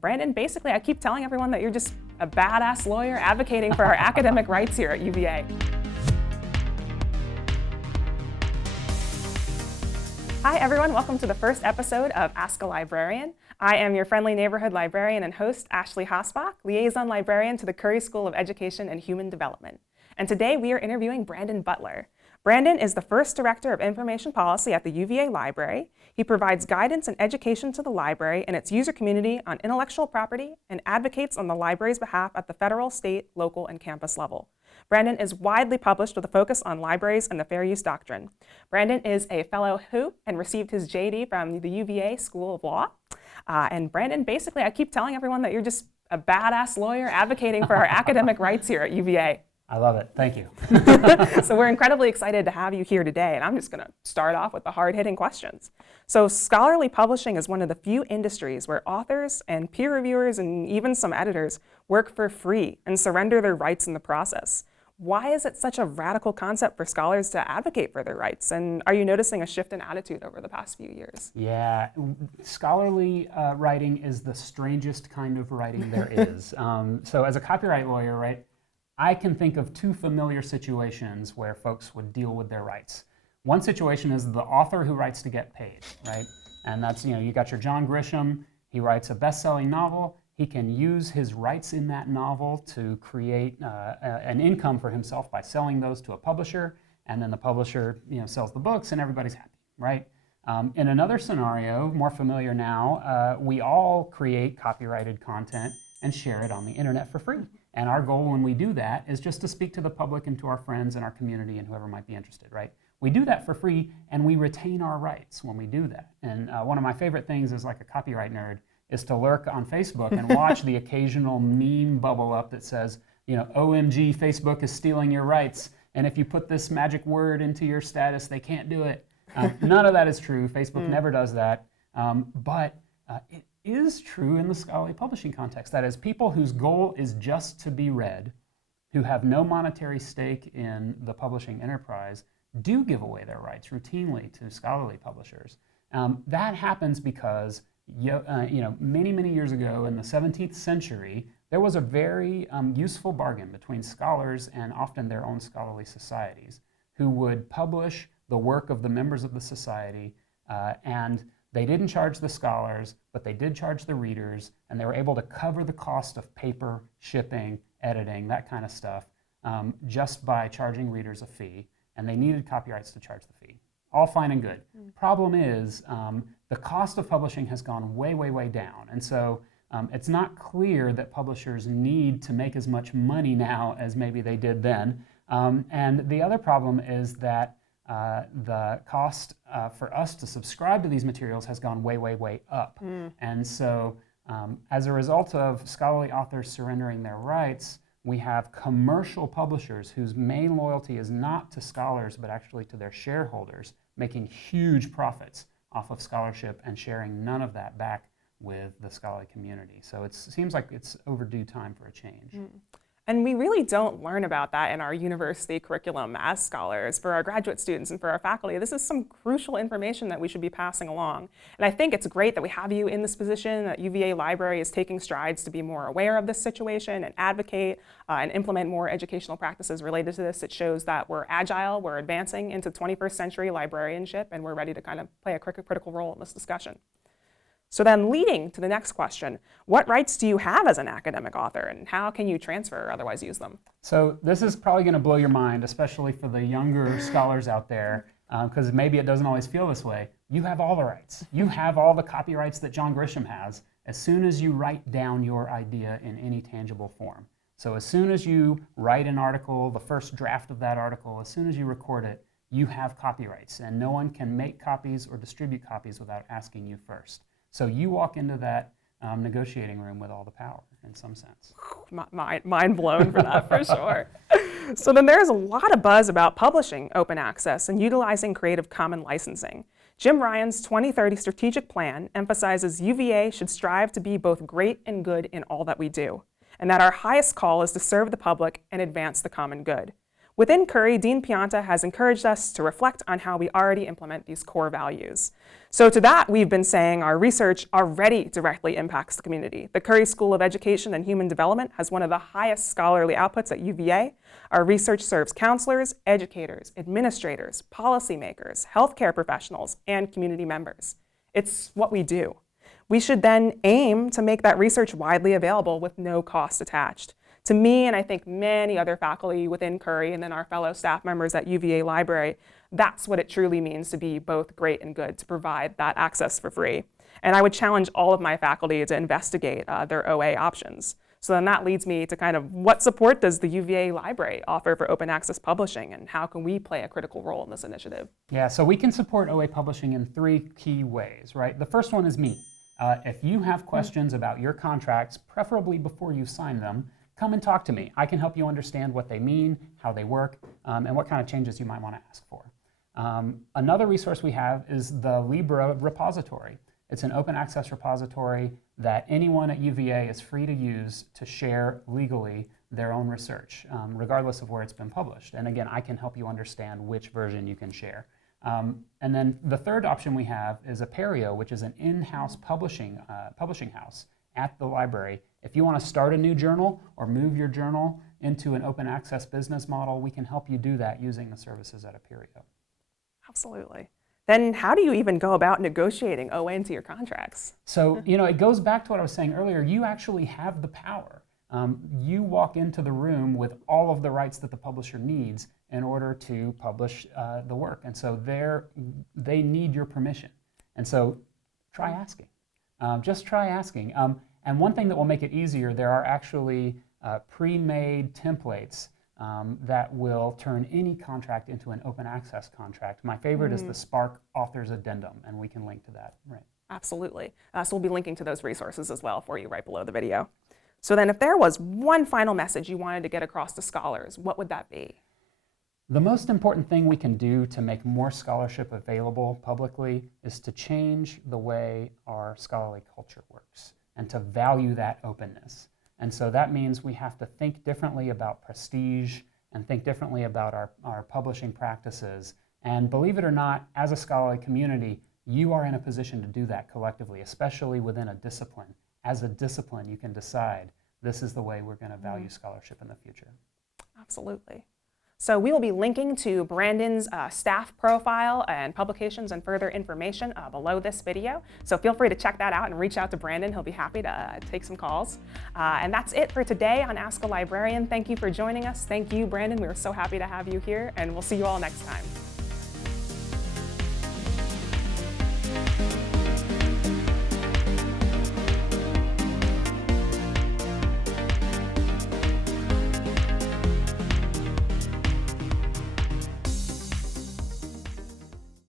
Brandon, basically, I keep telling everyone that you're just a badass lawyer advocating for our academic rights here at UVA. Hi everyone, welcome to the first episode of Ask a Librarian. I am your friendly neighborhood librarian and host, Ashley Hasbach, liaison librarian to the Curry School of Education and Human Development. And today we are interviewing Brandon Butler. Brandon is the first director of information policy at the UVA Library. He provides guidance and education to the library and its user community on intellectual property and advocates on the library's behalf at the federal, state, local, and campus level. Brandon is widely published with a focus on libraries and the fair use doctrine. Brandon is a fellow who and received his JD from the UVA School of Law. And Brandon, basically, I keep telling everyone that you're just a badass lawyer advocating for our academic rights here at UVA. I love it. Thank you. So we're incredibly excited to have you here today, and I'm just going to start off with the hard-hitting questions. So scholarly publishing is one of the few industries where authors and peer reviewers and even some editors work for free and surrender their rights in the process. Why is it such a radical concept for scholars to advocate for their rights? And are you noticing a shift in attitude over the past few years? Yeah, scholarly writing is the strangest kind of writing there is. So as a copyright lawyer, right, I can think of two familiar situations where folks would deal with their rights. One situation is the author who writes to get paid, right? And that's, you got your John Grisham, he writes a best-selling novel, he can use his rights in that novel to create an income for himself by selling those to a publisher, and then the publisher, sells the books and everybody's happy, right? In another scenario, more familiar now, we all create copyrighted content and share it on the internet for free. And our goal when we do that is just to speak to the public and to our friends and our community and whoever might be interested, right? We do that for free and we retain our rights when we do that. And one of my favorite things as like a copyright nerd is to lurk on Facebook and watch the occasional meme bubble up that says, OMG, Facebook is stealing your rights. And if you put this magic word into your status, they can't do it. None of that is true. Facebook never does that. But it is true in the scholarly publishing context. That is, people whose goal is just to be read, who have no monetary stake in the publishing enterprise, do give away their rights routinely to scholarly publishers. That happens because many, many years ago in the 17th century, there was a very useful bargain between scholars and often their own scholarly societies who would publish the work of the members of the society, and they didn't charge the scholars, but they did charge the readers, and they were able to cover the cost of paper, shipping, editing, that kind of stuff, just by charging readers a fee, and they needed copyrights to charge the fee. All fine and good. Problem is, the cost of publishing has gone way, way, way down, and so it's not clear that publishers need to make as much money now as maybe they did then. And the other problem is that the cost for us to subscribe to these materials has gone way, way, way up. And so as a result of scholarly authors surrendering their rights, we have commercial publishers whose main loyalty is not to scholars, but actually to their shareholders, making huge profits off of scholarship and sharing none of that back with the scholarly community. So it seems like it's overdue time for a change. And we really don't learn about that in our university curriculum as scholars. For our graduate students and for our faculty, this is some crucial information that we should be passing along. And I think it's great that we have you in this position, that UVA Library is taking strides to be more aware of this situation and advocate and implement more educational practices related to this. It shows that we're agile, we're advancing into 21st century librarianship, and we're ready to kind of play a critical role in this discussion. So then leading to the next question, what rights do you have as an academic author and how can you transfer or otherwise use them? So this is probably going to blow your mind, especially for the younger scholars out there, because maybe it doesn't always feel this way. You have all the rights. You have all the copyrights that John Grisham has as soon as you write down your idea in any tangible form. So as soon as you write an article, the first draft of that article, as soon as you record it, you have copyrights, and no one can make copies or distribute copies without asking you first. So you walk into that negotiating room with all the power, in some sense. Mind blown for that, for sure. So then there's a lot of buzz about publishing open access and utilizing Creative Commons licensing. Jim Ryan's 2030 strategic plan emphasizes UVA should strive to be both great and good in all that we do, and that our highest call is to serve the public and advance the common good. Within Curry, Dean Pianta has encouraged us to reflect on how we already implement these core values. So to that, we've been saying our research already directly impacts the community. The Curry School of Education and Human Development has one of the highest scholarly outputs at UVA. Our research serves counselors, educators, administrators, policymakers, healthcare professionals, and community members. It's what we do. We should then aim to make that research widely available with no cost attached. To me, and I think many other faculty within Curry and then our fellow staff members at UVA Library, that's what it truly means to be both great and good, to provide that access for free. And I would challenge all of my faculty to investigate their OA options. So then that leads me to kind of what support does the UVA Library offer for open access publishing, and how can we play a critical role in this initiative? Yeah, so we can support OA publishing in 3 key ways, right? The first one is me. If you have questions about your contracts, preferably before you sign them, come and talk to me. I can help you understand what they mean, how they work, and what kind of changes you might want to ask for. Another resource we have is the Libra repository. It's an open access repository that anyone at UVA is free to use to share legally their own research, regardless of where it's been published. And again, I can help you understand which version you can share. And then the third option we have is Apereo, which is an in-house publishing house at the library. If you want to start a new journal or move your journal into an open access business model, we can help you do that using the services at Apereo. Absolutely. Then how do you even go about negotiating OA into your contracts? So, it goes back to what I was saying earlier. You actually have the power. You walk into the room with all of the rights that the publisher needs in order to publish the work. And so they need your permission. And so try asking. Just try asking. And one thing that will make it easier, there are actually pre-made templates that will turn any contract into an open access contract. My favorite is the Spark Author's Addendum, and we can link to that. Right. Absolutely. So we'll be linking to those resources as well for you right below the video. So then if there was one final message you wanted to get across to scholars, what would that be? The most important thing we can do to make more scholarship available publicly is to change the way our scholarly culture works and to value that openness. And so that means we have to think differently about prestige and think differently about our publishing practices. And believe it or not, as a scholarly community, you are in a position to do that collectively, especially within a discipline. As a discipline, you can decide this is the way we're going to value scholarship in the future. Absolutely. So we will be linking to Brandon's staff profile and publications and further information below this video. So feel free to check that out and reach out to Brandon. He'll be happy to take some calls. And that's it for today on Ask a Librarian. Thank you for joining us. Thank you, Brandon. We were so happy to have you here, and we'll see you all next time.